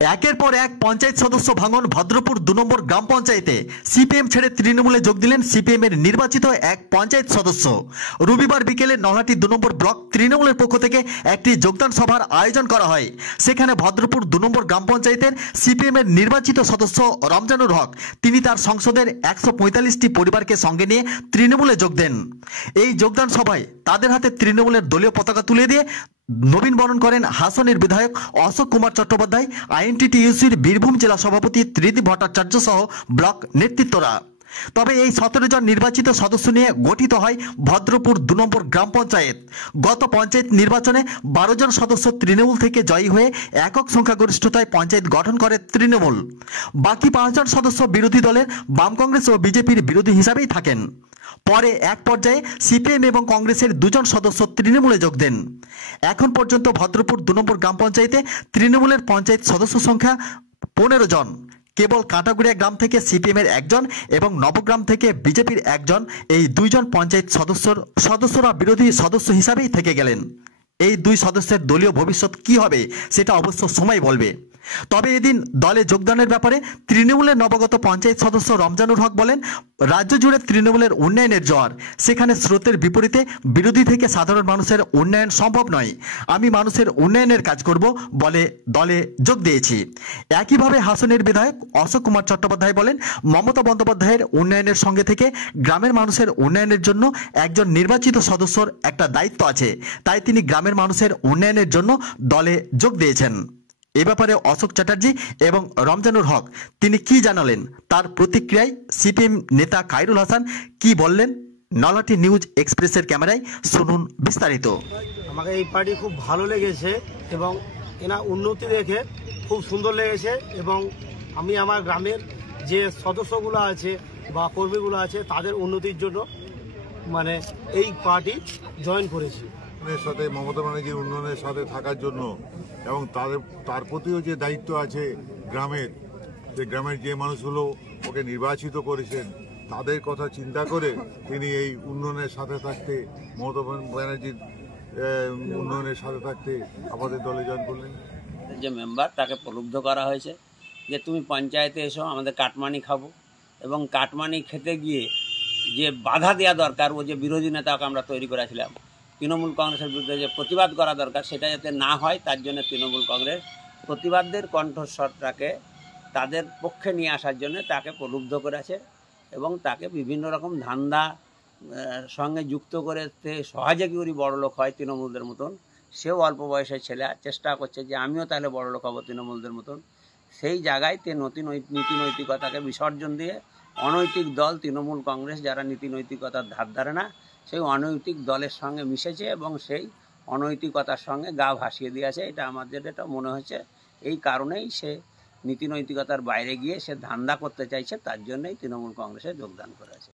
একের পর এক পঞ্চায়েত সদস্য ভাঙন ভদ্রপুর ২ নম্বর গ্রাম পঞ্চায়েতে। সিপিএম ছেড়ে তৃণমূলে যোগ দিলেন সিপিএম এর নির্বাচিত এক পঞ্চায়েত সদস্য। রবিবার বিকেলে নলহাটি ২ নম্বর ব্লক তৃণমূলের পক্ষ থেকে একটি যোগদান সভার আয়োজন করা হয়। সেখানে ভদ্রপুর ২ নম্বর গ্রাম পঞ্চায়েতের সিপিএম এর নির্বাচিত সদস্য রমজানুর হক তিনি তার সংসদের ১৪৫টি পরিবারকে সঙ্গে নিয়ে তৃণমূলে যোগ দেন। এই যোগদান সভায় তাদের হাতে তৃণমূলের দলীয় পতাকা তুলে দিয়ে নবীন বরণ করেন হাসনের বিধায়ক অশোক কুমার চট্টোপাধ্যায়, আইএনটিটিইউসির বীরভূম জেলা সভাপতি ত্রিদীপ ভট্টাচার্য সহ ব্লক নেতৃত্বরা। তবে এই ১৭ জন নির্বাচিত সদস্য নিয়ে গঠিত হয় ভদ্রপুর ২ নম্বর গ্রাম পঞ্চায়েত। গত পঞ্চায়েত নির্বাচনে ১২ জন সদস্য তৃণমূল থেকে জয়ী হয়ে একক সংখ্যাগরিষ্ঠতায় পঞ্চায়েত গঠন করে তৃণমূল। বাকি ৫ জন সদস্য বিরোধী দলের বাম কংগ্রেস ও বিজেপির বিরোধী হিসাবেই থাকেন। পরে এক পর্যায়ে সিপিএম এবং কংগ্রেসের ২ জন সদস্য তৃণমূলে যোগ দেন। এখন পর্যন্ত ভদ্রপুর ২ নম্বর গ্রাম পঞ্চায়েতে তৃণমূলের পঞ্চায়েত সদস্য সংখ্যা ১৫ জন। কেবল কাটাগুড়িয়া গ্রাম থেকে সিপিএম এর একজন এবং নবগ্রাম থেকে বিজেপির একজন, এই ২ জন পঞ্চায়েত সদস্যরা বিরোধী সদস্য হিসাবেই থেকে গেলেন। এই ২ সদস্যের দলীয় ভবিষ্যৎ কি হবে সেটা অবশ্য সময় বলবে। তবে এদিন দলে যোগদানের ব্যাপারে তৃণমূলের নবাগত পঞ্চায়েত সদস্য রমজানুর হক বলেন, রাজ্য জুড়ে তৃণমূলের উন্নয়নের জোয়ার, সেখানে স্রোতের বিপরীতে বিরোধী থেকে সাধারণ মানুষের উন্নয়ন সম্ভব নয়। আমি মানুষের উন্নয়নের কাজ করব বলে দলে যোগ দিয়েছি। একইভাবে হাসনের বিধায়ক অশোক কুমার চট্টোপাধ্যায় বলেন, মমতা বন্দ্যোপাধ্যায়ের উন্নয়নের সঙ্গে থেকে গ্রামের মানুষের উন্নয়নের জন্য একজন নির্বাচিত সদস্যর একটা দায়িত্ব আছে, তাই তিনি গ্রামের মানুষের উন্নয়নের জন্য দলে যোগ দিয়েছেন। এ ব্যাপারে অশোক চ্যাটার্জি এবং রমজানুর হক তিনি কি জানালেন, তার প্রতিক্রিয়ায় সিপিএম নেতা খায়রুল হাসান কি বললেন, নলহাটি নিউজ এক্সপ্রেসের ক্যামেরায় শুনুন বিস্তারিত। আমাকে এই পার্টি খুব ভালো লেগেছে এবং এনা উন্নতি দেখে খুব সুন্দর লেগেছে এবং আমি আমার গ্রামের যে সদস্যগুলো আছে বা কর্মীগুলো আছে তাদের উন্নতির জন্য এই পার্টি জয়েন করেছি। সাথে মমতা ব্যানার্জির উন্নয়নের সাথে থাকার জন্য এবং তার প্রতিও যে দায়িত্ব আছে গ্রামের যে মানুষগুলো ওকে নির্বাচিত করেছেন তাদের কথা চিন্তা করে তিনি এই উন্নয়নের সাথে থাকতে, মমতা ব্যানার্জির উন্নয়নের সাথে থাকতে আমাদের দলে জয়েন করলেন। যে মেম্বার তাকে প্রলুব্ধ করা হয়েছে যে তুমি পঞ্চায়েতে এসো, আমাদের কাটমানি খাবো, এবং কাটমানি খেতে গিয়ে যে বাধা দেওয়া দরকার, ও যে বিরোধী নেতাকে আমরা তৈরি করেছিলাম তৃণমূল কংগ্রেসের বিরুদ্ধে যে প্রতিবাদ করা দরকার সেটা যাতে না হয়, তার জন্য তৃণমূল কংগ্রেস প্রতিবাদের কণ্ঠস্বরটাকে তাদের পক্ষে নিয়ে আসার জন্য তাকে প্রলুব্ধ করেছে এবং তাকে বিভিন্ন রকম ধান্দা সঙ্গে যুক্ত করে সহজে কি করি বড়লোক হয় তৃণমূলদের মতন। সেও অল্প বয়সের ছেলে চেষ্টা করছে যে আমিও তাহলে বড়লোক হব তৃণমূলদের মতন। সেই জায়গায় নীতি নৈতিকতাকে বিসর্জন দিয়ে অনৈতিক দল তৃণমূল কংগ্রেস, যারা নীতি নৈতিকতার ধার ধারে না, সেই অনৈতিক দলের সঙ্গে মিশেছে এবং সেই অনৈতিকতার সঙ্গে গা ভাসিয়ে দিয়েছে। এটা আমাদের এটা মনে হচ্ছে এই কারণেই সে নীতি নৈতিকতার বাইরে গিয়ে সে ধান্দা করতে চাইছে, তার জন্যই তৃণমূল কংগ্রেসে যোগদান করেছে।